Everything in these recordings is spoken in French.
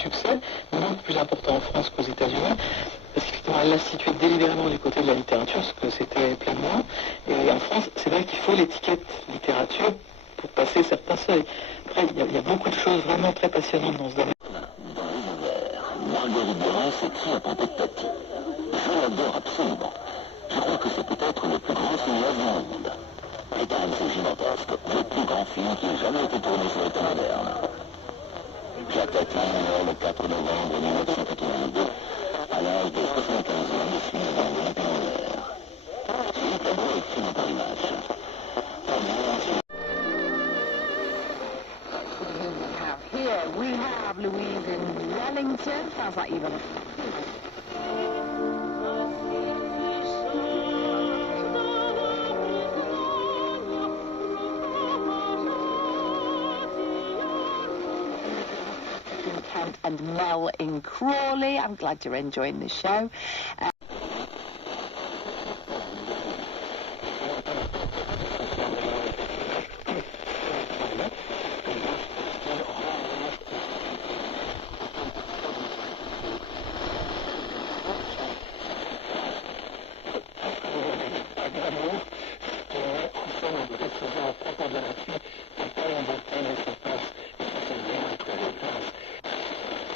succès, beaucoup plus important en France qu'aux États-Unis, parce qu'effectivement, elle l'a situé délibérément du côté de la littérature, ce que c'était pleinement. Et en France, c'est vrai qu'il faut l'étiquette littérature pour passer certains seuils. Après, il y a beaucoup de choses vraiment très passionnantes dans ce domaine. Dans l'univers, Marguerite Duras écrit à propos de Tati. Je l'adore absolument. Je crois que c'est peut-être le plus grand cinéaste du monde. C'est gigantesque, le plus grand film qui ait jamais été tourné sur l'état moderne. Jacques Tati meurt le 4 novembre 1982, à l'âge de 75 ans, de suite dans l'Univers. C'est un tableau écrit dans Paris Match. Here we have Louise in Wellington. Sounds like even Kent and Mel in Crawley. I'm glad you're enjoying the show.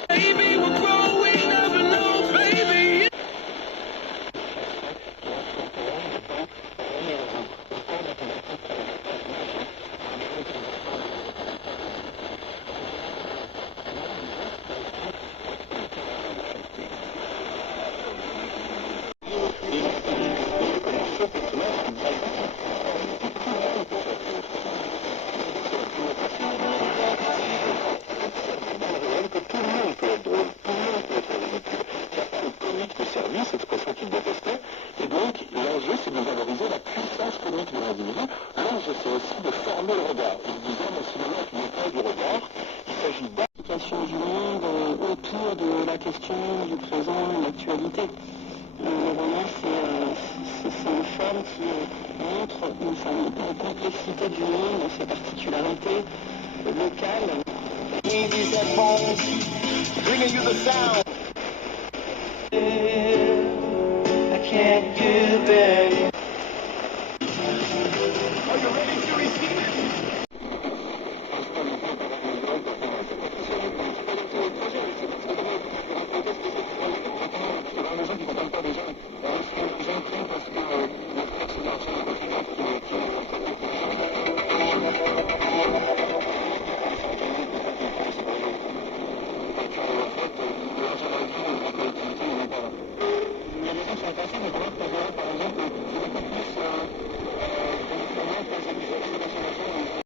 Baby, we're growing, never know, baby. Cette expression qu'il détestait, et donc l'enjeu c'est de valoriser la puissance comique de l'individu. L'enjeu c'est aussi de former le regard. Il disait, mon cinéma est une école du regard, il s'agit d'application du monde autour de la question du présent et de l'actualité. Le roman c'est une forme qui montre une forme de complexité du monde dans ses particularités locales. Bringing you the sound. Can't give it. Are you ready to receive it?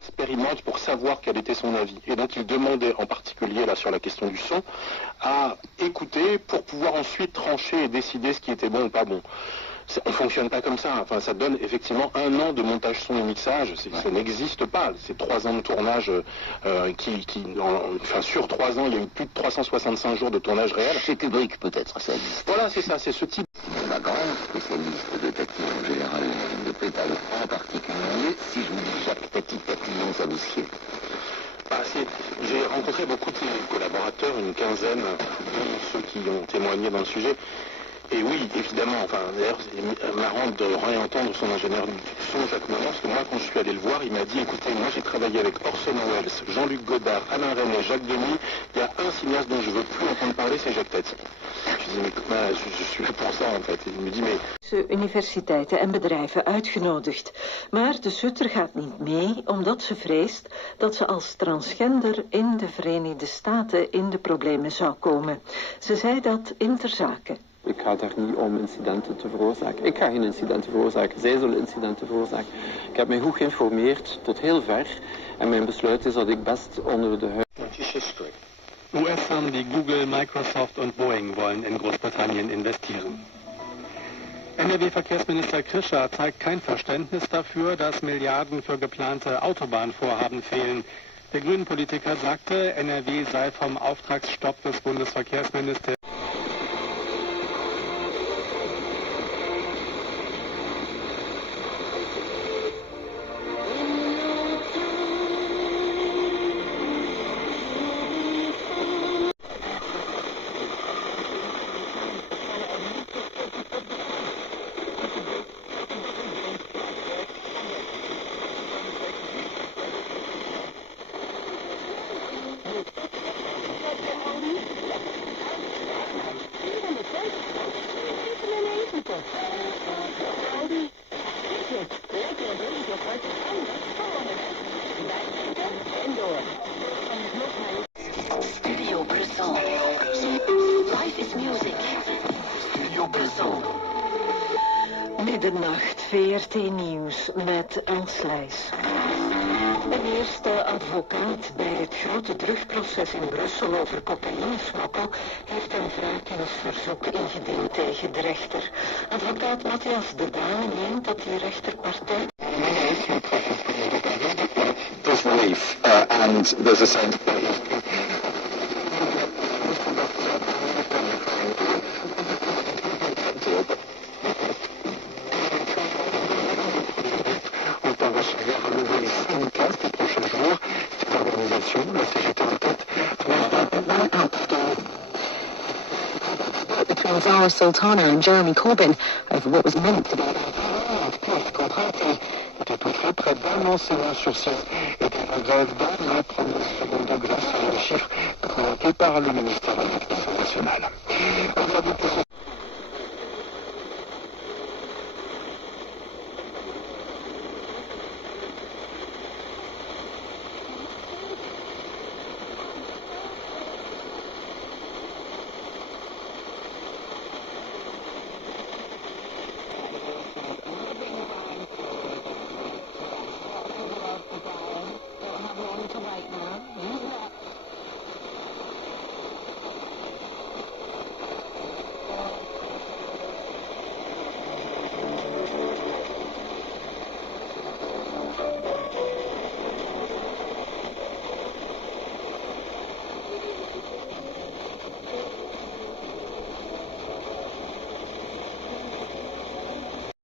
Expérimente pour savoir quel était son avis. Et donc il demandait en particulier là sur la question du son à écouter pour pouvoir ensuite trancher et décider ce qui était bon ou pas bon. On ne fonctionne pas comme ça. Enfin, ça donne effectivement 1 an de montage son et mixage. Ça n'existe pas. C'est 3 ans de tournage sur 3 ans, il y a eu plus de 365 jours de tournage réel. Chez Kubrick, peut-être, ça existe. Voilà, c'est ça, c'est ce type. La grande spécialiste de Tati en général, de pétales en particulier, si je vous dis Jacques Tati Tatillon, ça vous sied. J'ai rencontré beaucoup de ses collaborateurs, une quinzaine, dont ceux qui ont témoigné dans le sujet. Et oui, évidemment, d'ailleurs, c'est marrant de réentendre son ingénieur du son, Jacques Maman, parce que moi, quand je suis allé le voir, il m'a dit, écoutez, moi, j'ai travaillé avec Orson Welles, Jean-Luc Godard, Alain Resnais, Jacques Demy, il y a un cinéaste dont je veux plus entendre parler, c'est Jacques Tati. Je dis, mais je suis là pour ça, en fait. Et il me dit, mais... Universiteiten en bedrijven uitgenodigd. Maar de Sutter gaat niet mee omdat ze vreest dat ze als transgender in de Verenigde Staten in de problemen zou komen. Ze zei dat in ter zake. Ik ga daar niet om incidenten te veroorzaken. Ik ga geen incidenten veroorzaken. Zij zullen incidenten veroorzaken. Ik heb mij goed geïnformeerd tot heel ver. En mijn besluit is dat ik best onder de huid... US-Firmen wie Google, Microsoft und Boeing wollen in Großbritannien investieren. NRW-Verkehrsminister Krischer zeigt kein Verständnis dafür, dass Milliarden für geplante Autobahnvorhaben fehlen. Der Grünen-Politiker sagte, NRW sei vom Auftragsstopp des Bundesverkehrsministers VRT Nieuws met Ans Leijs. Een eerste advocaat bij het grote drugsproces in Brussel over cocaïnesmokkel heeft een wrakingsverzoek ingediend tegen de rechter. Advocaat Matthias de Daan neemt dat die rechterpartij... Disbelief, and there's a sense between Zara Sultana and Jeremy Corbyn over what was meant to be était toutefois près d'un enseignant sur 6 était en grève dans la première seconde degré selon les chiffres présentés par le ministère de l'Éducation nationale.